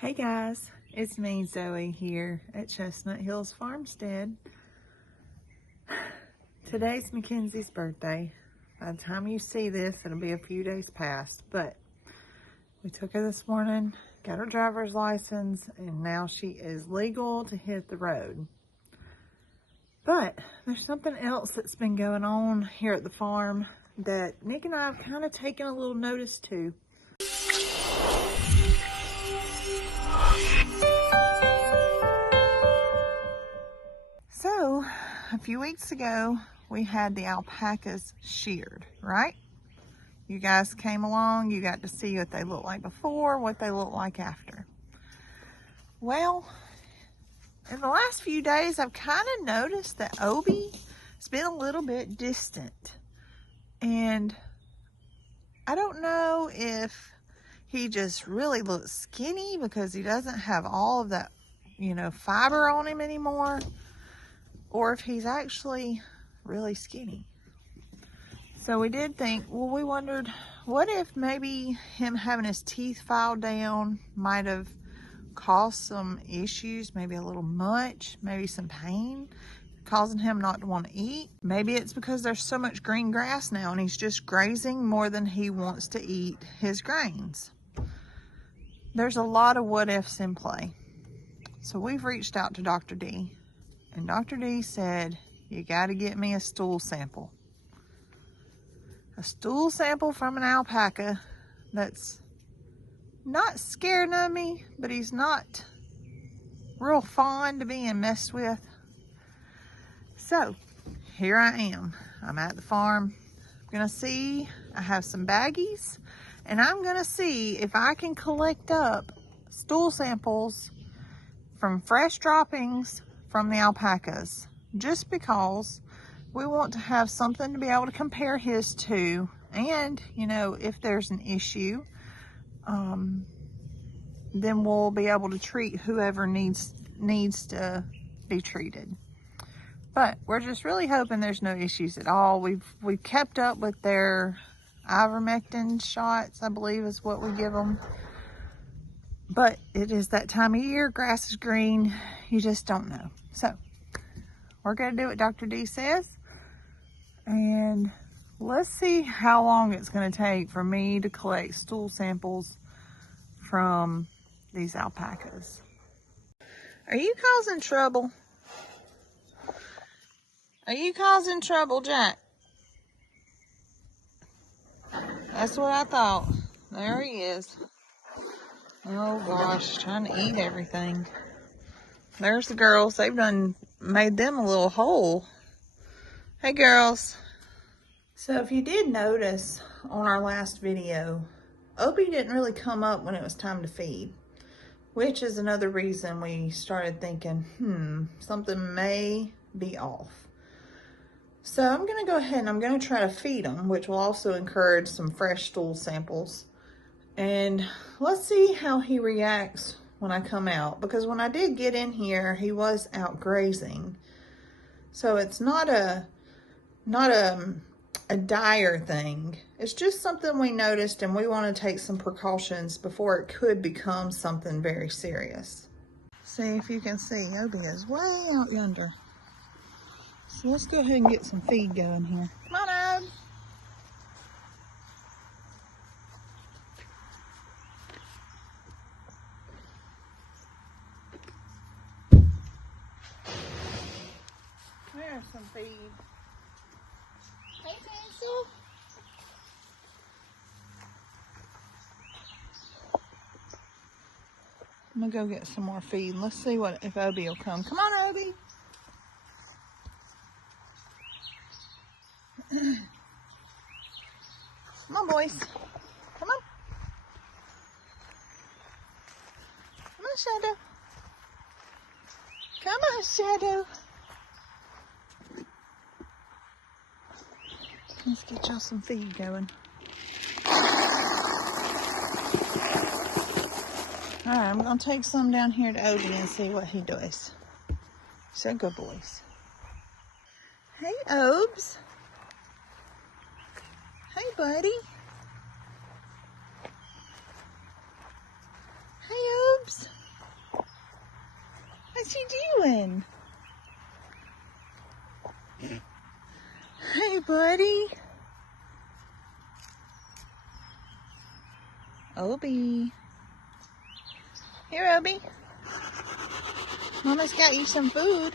Hey guys, it's me, Zoe, here at Chestnut Hills Farmstead. Today's Mackenzie's birthday. By the time you see this, it'll be a few days past, but we took her this morning, got her driver's license, and now she is legal to hit the road. But there's something else that's been going on here at the farm that Nick and I have kind of taken a little notice to. So, a few weeks ago, we had the alpacas sheared, right? You guys came along, you got to see what they look like before, what they look like after. Well, in the last few days, I've kind of noticed that Obie has been a little bit distant. And I don't know if he just really looks skinny because he doesn't have all of that, fiber on him anymore, or if he's actually really skinny. So we did think, we wondered, what if maybe him having his teeth filed down might have caused some issues, maybe a little munch, maybe some pain, causing him not to want to eat. Maybe it's because there's so much green grass now and he's just grazing more than he wants to eat his grains. There's a lot of what ifs in play. So we've reached out to Dr. D, and Dr. D said, you got to get me a stool sample. A stool sample from an alpaca that's not scared of me, but he's not real fond of being messed with. So here I am. I'm at the farm. I'm gonna see, I have some baggies, and I'm gonna see if I can collect up stool samples from fresh droppings from the alpacas, just because we want to have something to be able to compare his to, and if there's an issue, then we'll be able to treat whoever needs to be treated. But we're just really hoping there's no issues at all. We've kept up with their ivermectin shots, I believe is what we give them. But it is that time of year, grass is green, you just don't know. So we're gonna do what Dr. D says, and let's see how long it's gonna take for me to collect stool samples from these alpacas. Are you causing trouble? Are you causing trouble, Jack? That's what I thought. There he is. Oh gosh, trying to eat everything. There's the girls. They've made them a little hole. Hey girls. So if you did notice on our last video, Obie didn't really come up when it was time to feed, which is another reason we started thinking, something may be off. So I'm gonna go ahead and I'm gonna try to feed him, which will also encourage some fresh stool samples. And let's see how he reacts when I come out, because when I did get in here, he was out grazing. So it's not a dire thing. It's just something we noticed, and we want to take some precautions before it could become something very serious. See if you can see, Obie is way out yonder. So let's go ahead and get some feed going here. Come on, Ob. There's some feed. Hey, Pencil. I'm gonna go get some more feed. Let's see if Obie will come. Come on, Obie. Come on, boys. Come on. Come on, Shadow. Come on, Shadow. Let's get y'all some feed going. All right, I'm gonna take some down here to Obie and see what he does. So good boys. Hey, Obes. Hey, buddy. Hey, Obes. What you doing? Hey, buddy. Obie. Here, Obie. Mama's got you some food.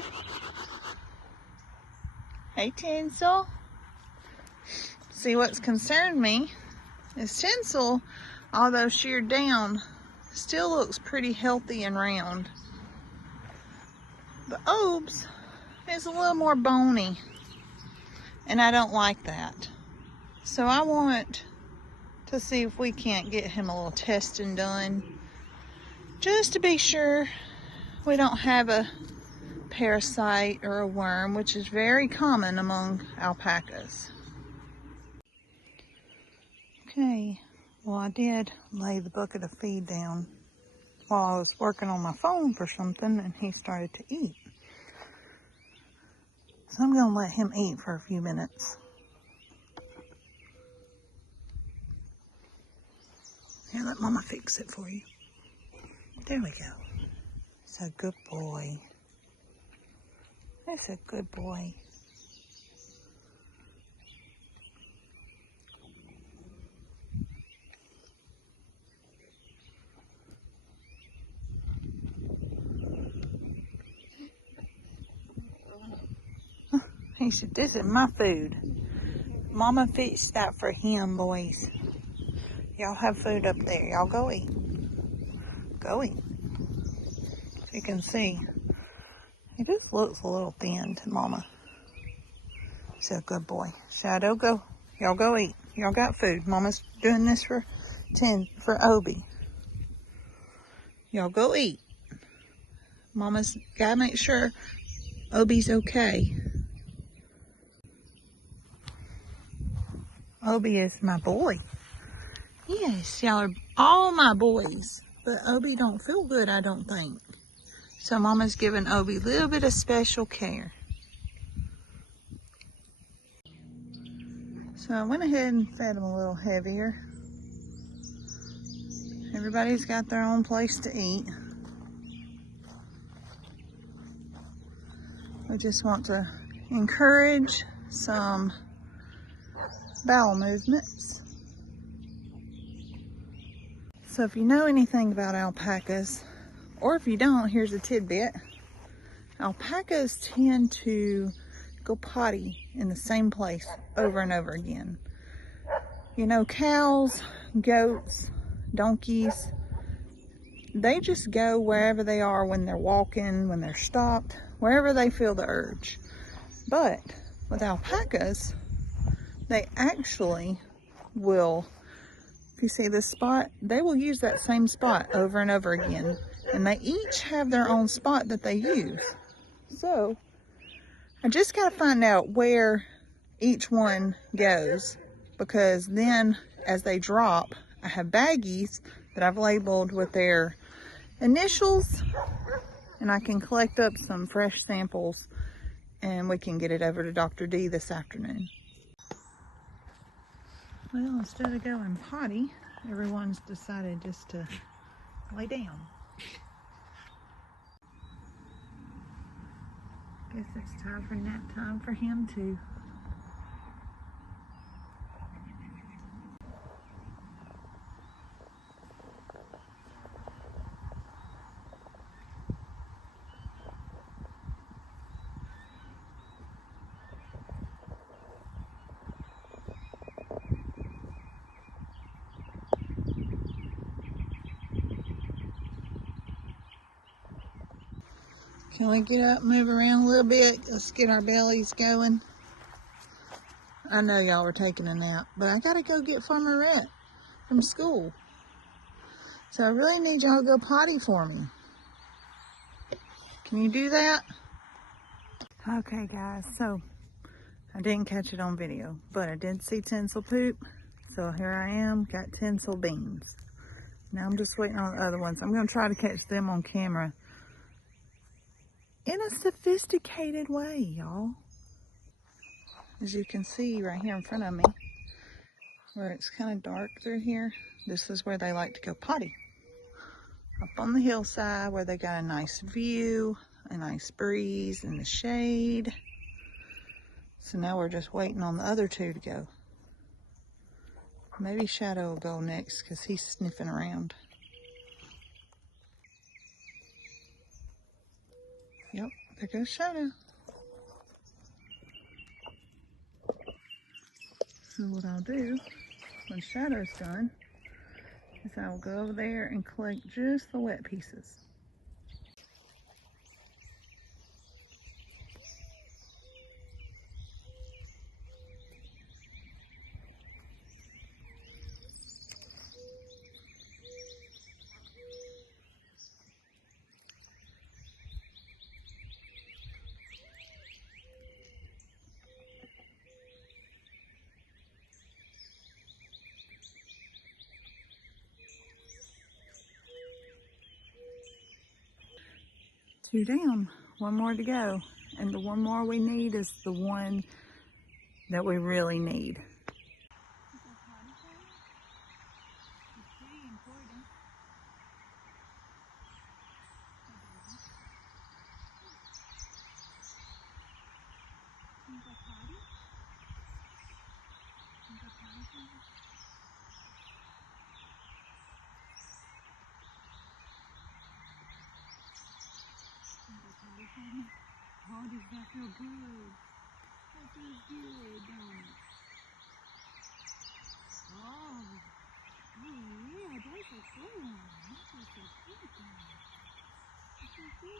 Hey, Tinsel. See, what's concerned me is Tinsel, although sheared down, still looks pretty healthy and round. But Obes is a little more bony, and I don't like that. So I want to see if we can't get him a little testing done, just to be sure we don't have a parasite or a worm, which is very common among alpacas. Okay, well, I did lay the bucket of feed down while I was working on my phone for something, and he started to eat. So I'm going to let him eat for a few minutes. Here, let Mama fix it for you. There we go. It's a good boy. That's a good boy. He said, this is my food. Mama fixed that for him, boys. Y'all have food up there. Y'all go eat. Go eat. So you can see, he just looks a little thin to Mama. He's a good boy. Shadow, go. Y'all go eat. Y'all got food. Mama's doing this for Obie. Y'all go eat. Mama's gotta make sure Obie's okay. Obie is my boy. Yes, y'all are all my boys. But Obie don't feel good, I don't think. So Mama's giving Obie a little bit of special care. So I went ahead and fed him a little heavier. Everybody's got their own place to eat. We just want to encourage some bowel movements. So if you know anything about alpacas, or if you don't, here's a tidbit. Alpacas tend to go potty in the same place over and over again. You know, cows, goats, donkeys, they just go wherever they are when they're walking, when they're stopped, wherever they feel the urge. But with alpacas, they actually will, if you see this spot, they will use that same spot over and over again. And they each have their own spot that they use. So I just got to find out where each one goes, because then as they drop, I have baggies that I've labeled with their initials, and I can collect up some fresh samples and we can get it over to Dr. D this afternoon. Well, instead of going potty, everyone's decided just to lay down. Guess it's time for nap time for him too. Can we get up, move around a little bit? Let's get our bellies going. I know y'all were taking a nap, but I gotta go get Farmerette from school. So I really need y'all to go potty for me. Can you do that? Okay guys, so I didn't catch it on video, but I did see Tinsel poop. So here I am, got Tinsel beans. Now I'm just waiting on the other ones. I'm gonna try to catch them on camera in a sophisticated way, y'all. As you can see right here in front of me, where it's kind of dark through here, this is where they like to go potty. Up on the hillside where they got a nice view, a nice breeze in the shade. So now we're just waiting on the other two to go. Maybe Shadow will go next because he's sniffing around. Yep, there goes Shadow. So what I'll do when Shadow's done is I'll go over there and collect just the wet pieces. Two down, one more to go. And the one more we need is the one that we really need. Oh, does that feel good? That feels good, don't it? Oh, yeah, that's a good one. That's a good one. That's a good one.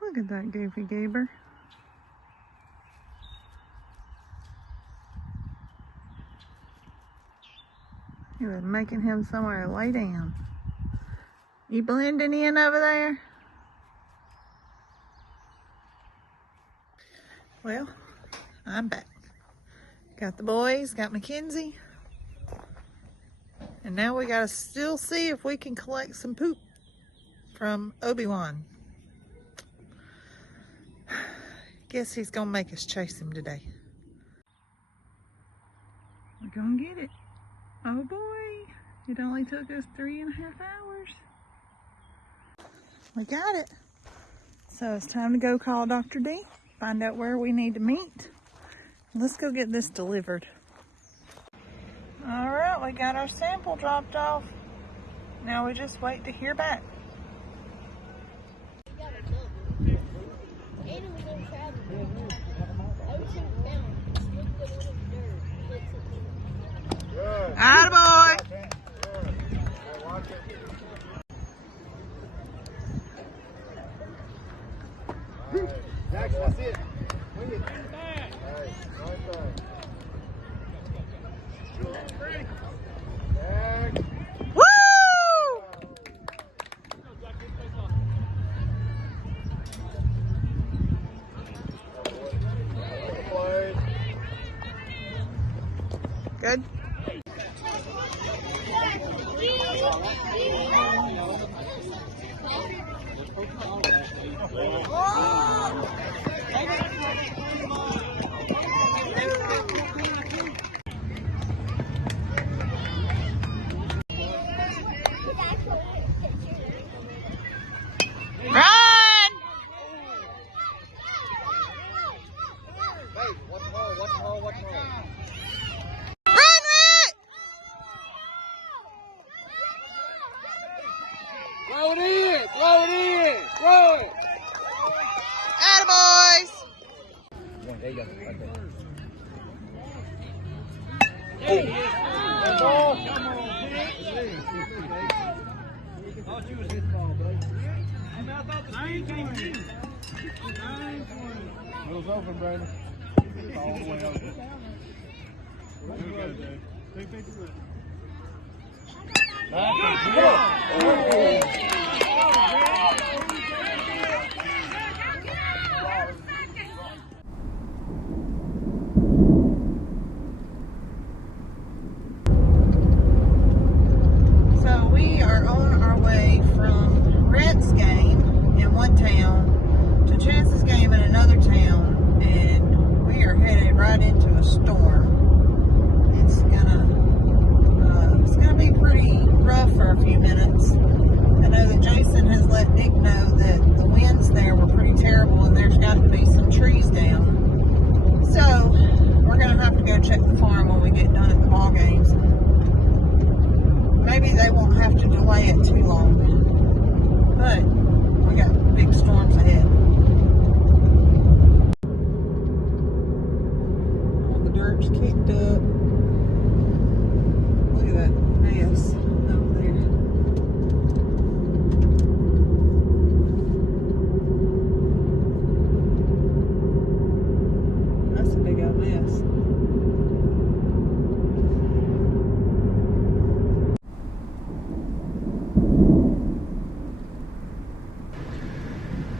Look at that goofy goober. He was making him somewhere to lay down. You blending in over there? Well, I'm back. Got the boys, got Mackenzie. And now we gotta still see if we can collect some poop from Obi-Wan. Guess he's gonna make us chase him today. We're gonna get it. Oh boy, it only took us 3.5 hours. We got it. So it's time to go call Dr. D, find out where we need to meet. Let's go get this delivered. All right, we got our sample dropped off. Now we just wait to hear back. Attaboy! Jackson, that's it. Wing it. Woo! Good. Run! Wait, what's wrong? Run, Rick! Throw it in! Throw it! Attaboys! There you go. Right there. Hey! Ball! Come on, I thought you was his ball, buddy. I thought the speed came to you. 9-20. Wheels open, Brandon. All the way open. There you go, Dave. Take pictures with it.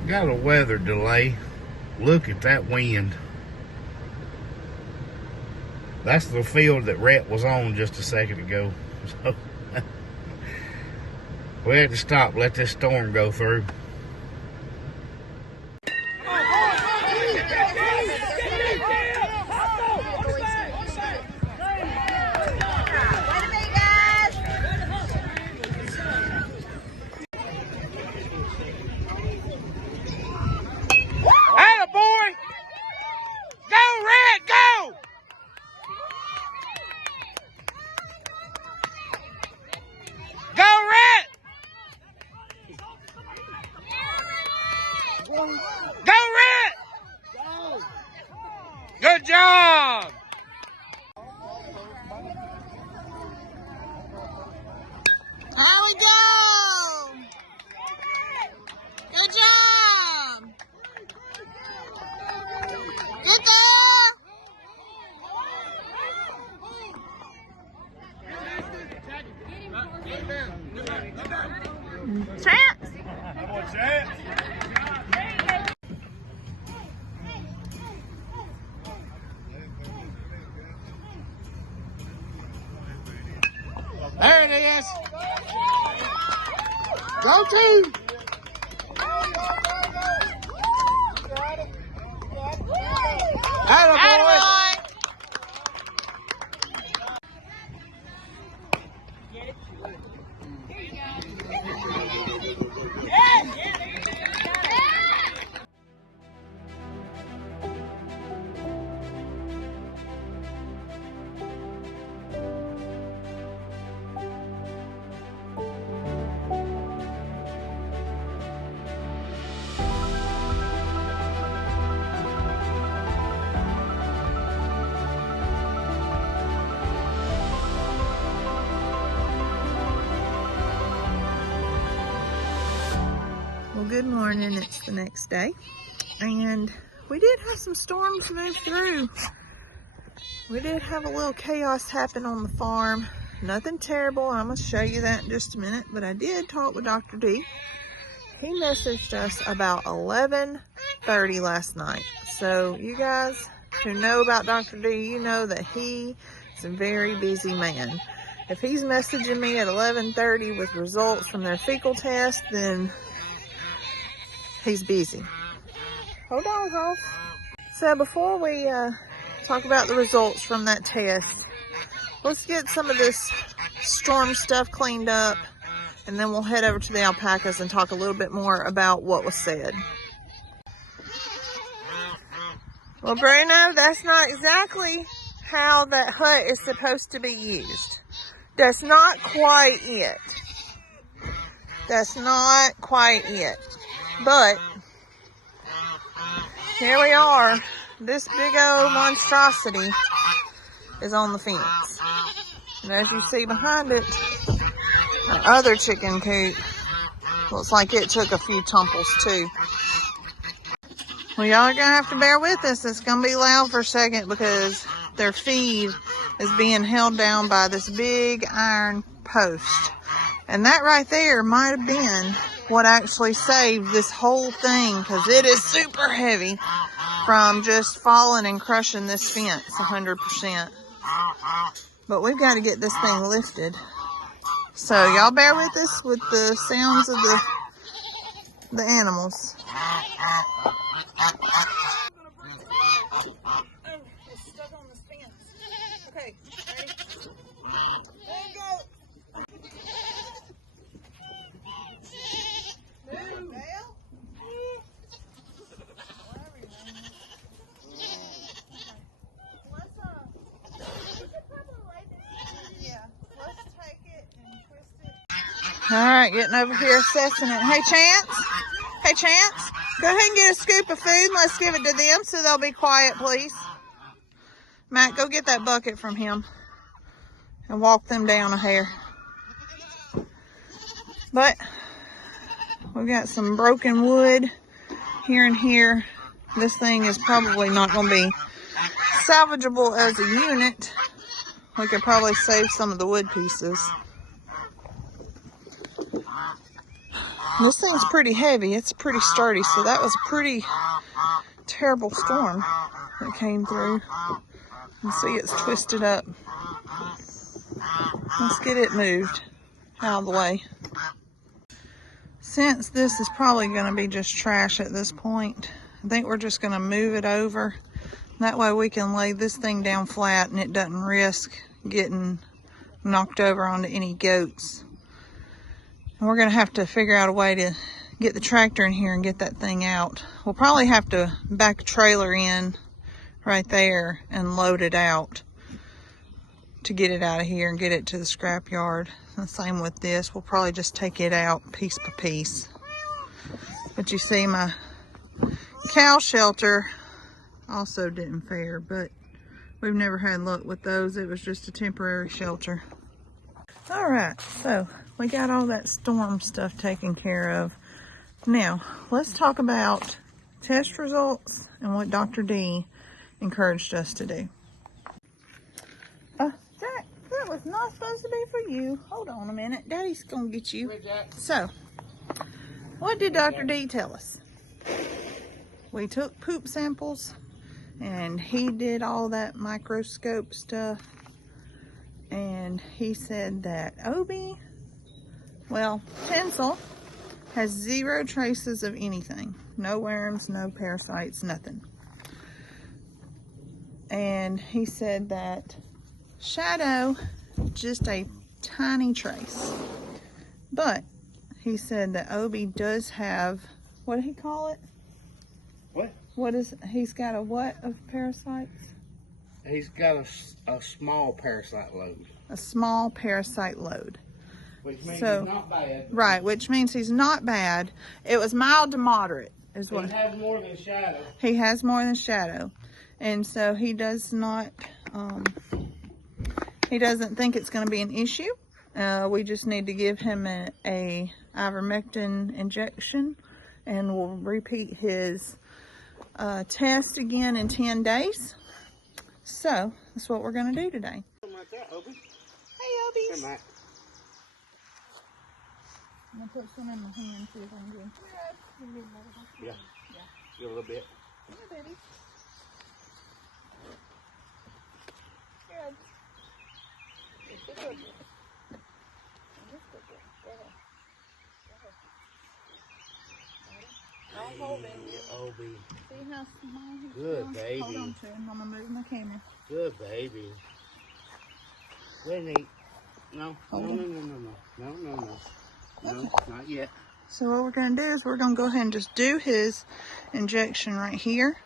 Got a weather delay. Look at that wind. That's the field that Rhett was on just a second ago. So we had to stop, let this storm go through. Good job! There we go! Good job! Good there! Chance! Come on, Chance! There it is. Go team. Attaboy. Well, good morning. It's the next day, and we did have some storms move through. We did have a little chaos happen on the farm. Nothing terrible. I'm going to show you that in just a minute, but I did talk with Dr. D. He messaged us about 11:30 last night. So you guys who know about Dr. D, you know that he is a very busy man. If he's messaging me at 11:30 with results from their fecal test, then he's busy. Hold on, Hoff. So before we talk about the results from that test, let's get some of this storm stuff cleaned up, and then we'll head over to the alpacas and talk a little bit more about what was said. Well, Bruno, that's not exactly how that hut is supposed to be used. That's not quite it. That's not quite it. But here we are. This big old monstrosity is on the fence. And as you see behind it, the other chicken coop looks like it took a few tumples too. Well, y'all are going to have to bear with us. It's going to be loud for a second because their feed is being held down by this big iron post. And that right there might have been what actually saved this whole thing, because it is super heavy from just falling and crushing this fence 100%. But we've got to get this thing lifted. So y'all bear with us with the sounds of the animals. Oh, it's stuck on this fence. Okay, ready? There you go. All right, getting over here assessing it. Hey, Chance. Hey, Chance. Go ahead and get a scoop of food and let's give it to them so they'll be quiet, please. Matt, go get that bucket from him and walk them down a hair. But we've got some broken wood here and here. This thing is probably not going to be salvageable as a unit. We could probably save some of the wood pieces. This thing's pretty heavy. It's pretty sturdy, so that was a pretty terrible storm that came through. You see it's twisted up. Let's get it moved out of the way. Since this is probably going to be just trash at this point, I think we're just going to move it over. That way we can lay this thing down flat and it doesn't risk getting knocked over onto any goats. And we're going to have to figure out a way to get the tractor in here and get that thing out. We'll probably have to back a trailer in right there and load it out to get it out of here and get it to the scrap yard. The same with this. We'll probably just take it out piece by piece. But you see, my cow shelter also didn't fare, but we've never had luck with those. It was just a temporary shelter. All right, so we got all that storm stuff taken care of. Now, let's talk about test results and what Dr. D encouraged us to do. Jack, that was not supposed to be for you. Hold on a minute. Daddy's gonna get you. So, what did Dr. D tell us? We took poop samples and he did all that microscope stuff. And he said that Obie, well, Pencil, has 0 traces of anything. No worms, no parasites, nothing. And he said that Shadow, just a tiny trace. But he said that Obie does have, what did he call it? What? He's got a what of parasites? He's got a small parasite load. A small parasite load. Which means So, he's not bad. Right, which means he's not bad. It was mild to moderate, is what. He has more than Shadow. He has more than Shadow. And so he does not, he doesn't think it's going to be an issue. We just need to give him a ivermectin injection, and we'll repeat his test again in 10 days. So, that's what we're going to do today. Something like that, Obie. Hey, Obie. Come back. I'm going to put some in my hand, see if I can do it. Yeah. Give a little bit. Yeah, baby. Good. Good. Good. I'll hold it. Obie. See how small he's Good doing? baby. Hold on to him. I'm going to move my camera. Good baby. Good neat. No, Hold no, on. no, no, no, no, no, no, no. No, not yet. So what we're going to do is we're going to go ahead and just do his injection right here.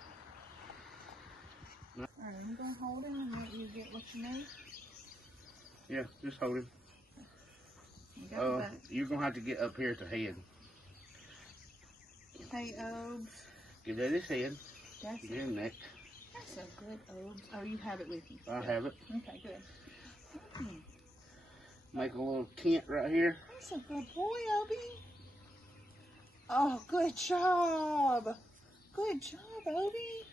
No. All right, I'm going to hold him and let you get what you need. Yeah, just hold him. You got the back. You're going to have to get up here at the head. Hey, Obes. Get at his head. That's Get him neck. That's so good, Obes. Oh, you have it with you. I have it. Okay, good. Make a little tent right here. That's a good boy, Obie. Oh, good job. Good job, Obie.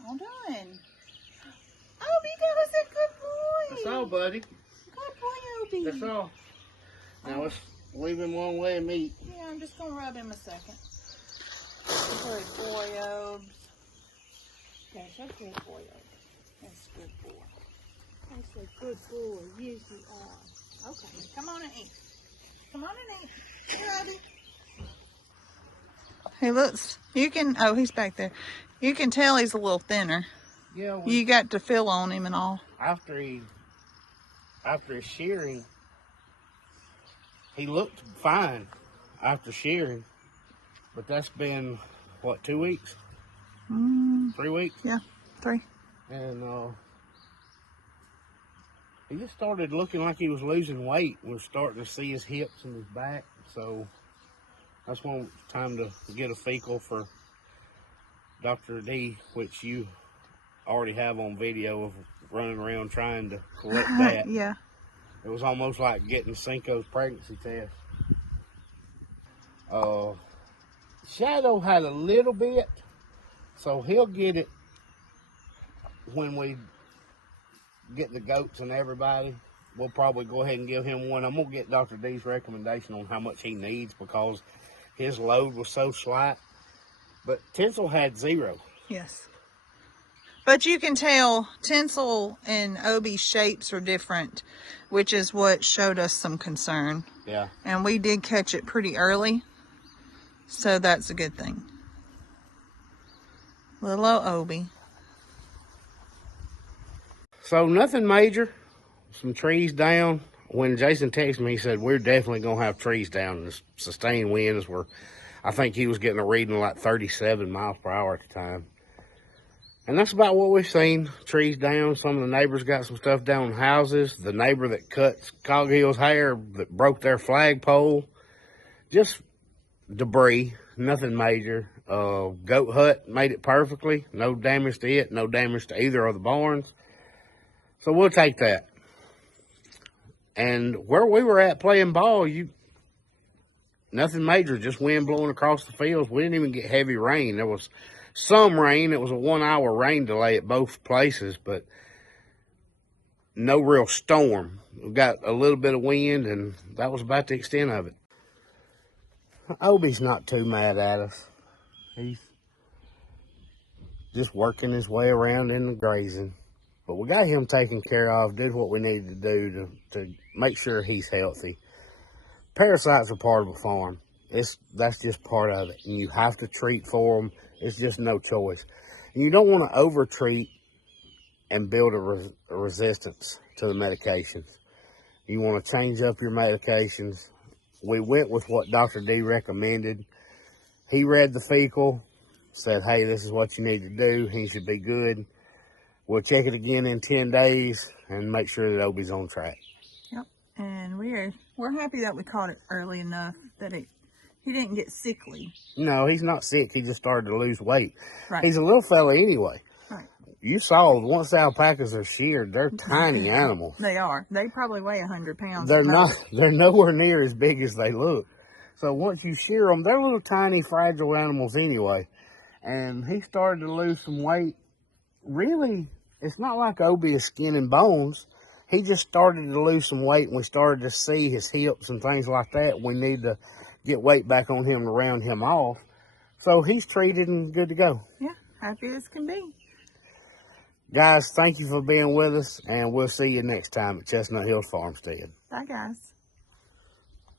Well done. Obie, that was a good boy. That's all, buddy. Good boy, Obie. That's all. Now let's leave him one way and meet. Yeah, I'm just going to rub him a second. Good boy, Obes. That's a good boy, Obes. That's a good boy. That's a good boy. Yes, you are. Okay, come on and eat. Come on and eat. Here, Obie. He looks, you can, oh, he's back there. You can tell he's a little thinner. Yeah. You got to feel on him and all. After his shearing, he looked fine after shearing, but that's been, what, 2 weeks? 3 weeks? Yeah, 3. And he just started looking like he was losing weight. We're starting to see his hips and his back, so that's one time to get a fecal for Dr. D, which you already have on video of running around trying to collect that. Yeah. It was almost like getting Cinco's pregnancy test. Shadow had a little bit, so he'll get it when we get the goats and everybody. we'll probably go ahead and give him one. I'm going to get Dr. D's recommendation on how much he needs because his load was so slight. But Tinsel had 0. Yes. But you can tell Tinsel and Obie's shapes are different, which is what showed us some concern. Yeah. And we did catch it pretty early, so that's a good thing. Little old Obie. So nothing major. Some trees down. When Jason texted me, he said, we're definitely going to have trees down. The sustained winds were, I think he was getting a reading like 37 miles per hour at the time. And that's about what we've seen. Trees down. Some of the neighbors got some stuff down in houses. The neighbor that cuts Coghill's hair, that broke their flagpole. Just debris. Nothing major. Goat hut made it perfectly. No damage to it. No damage to either of the barns. So we'll take that. And where we were at playing ball, nothing major, just wind blowing across the fields. We didn't even get heavy rain. There was some rain. It was a 1-hour rain delay at both places, but no real storm. We got a little bit of wind, and that was about the extent of it. Obie's not too mad at us. He's just working his way around in the grazing. But we got him taken care of, did what we needed to do to make sure he's healthy. Parasites are part of a farm. That's just part of it. And you have to treat for them. It's just no choice. And you don't want to over-treat and build a resistance to the medications. You want to change up your medications. We went with what Dr. D recommended. He read the fecal, said, hey, this is what you need to do. He should be good. We'll check it again in 10 days and make sure that Obie's on track. Yep. And we're happy that we caught it early enough that he didn't get sickly. No, he's not sick. He just started to lose weight. Right. He's a little fella anyway. Right. You saw once the alpacas are sheared, they're tiny animals. They are. They probably weigh 100 pounds. They're nowhere near as big as they look. So once you shear them, they're little tiny fragile animals anyway. And he started to lose some weight. Really, it's not like Obie is skin and bones. He just started to lose some weight, and we started to see his hips and things like that. We need to get weight back on him to round him off. So he's treated and good to go. Yeah, happy as can be. Guys, thank you for being with us, and we'll see you next time at Chestnut Hills Farmstead. Bye, guys.